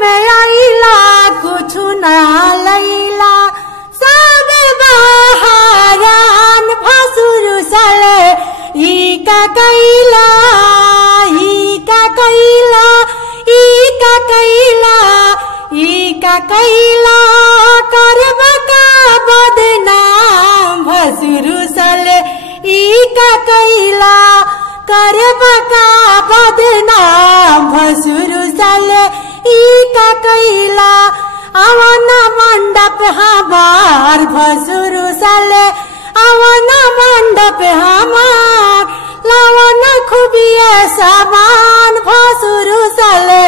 में आइला कुछ ना लैला सब बहारान भसुर साले ई का कैला ई का कैला ई का कैला ई का कैला करब का बदनाम भसुर साले ई का कैला करब का बदनाम भसुर साले ई का कैला अवन मंडप हमार भसुर साले अवन मंडप हमार लवन खूबिए सामान भसुर साले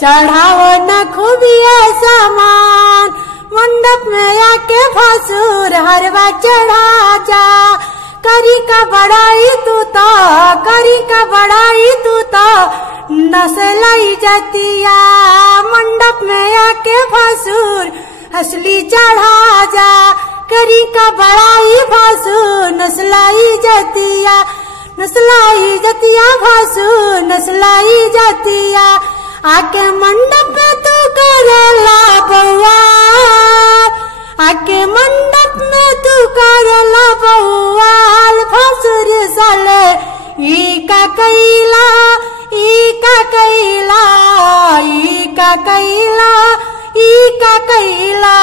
चढ़ावन खूबिए सामान मंडप में आके भसुर हरवा चढ़ा जा करी का बड़ाई तू तो करी का बड़ाई तू तो नसलाई जातिया मंडप में आके भसुर हसली चढ़ा जा करी का बड़ाई भसुर नसलाई जातिया भसुर नसलाई जातिया आके मंडप में तू करेला बउआ आके मंडप में तू करेला बउआल भसुर साले ई का कैला ई का कैला ई का कैला ई का कैला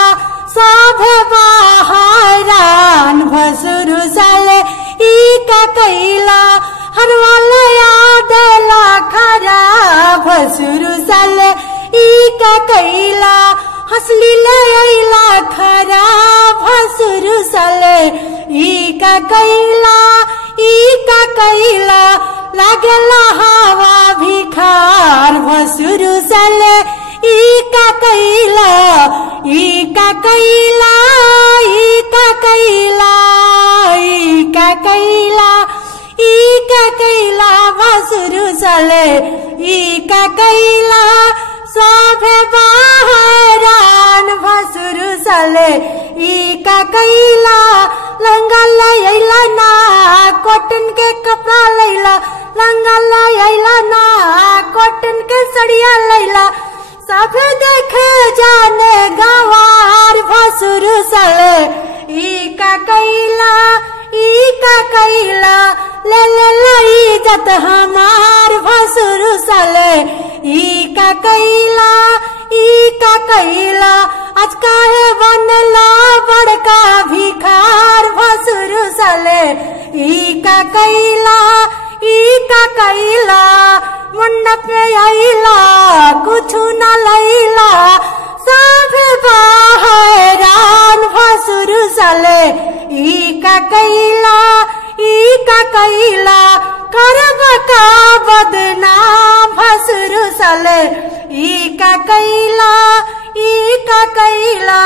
सभे बहारान भसुर साले ई का कैला हरवाले आडेला खरा भसुर साले ई का कैला हंसली ले आइला खरा भसुर साले ई का कैला ई का कैला लागेला हवा भिखार भसुर साले ई का कैला ई का कैला ई का कैला ई का कैला ई का कैला भसुर साले ई का कैला सभे बहारान भसुर साले ई का कैला लंगा लैला ना कॉटन के कपड़ा लैला लंगा लैला ना कॉटन के सड़िया लैला सभे देखे जाने गवार भसुर साले ई का कैला ई का कैला ले इज्जत हमार भसुर साले ई का कैला ई का कैला आज काहे बनला बड़का भिखार भसुर साले ई का कैला ई का कैला मंडप में आइला कुछ न लैला सब बहारान भसुर साले ई का कैला ई का कैला करब का बदनाम भसुर साले ई का कैला ई का कैला।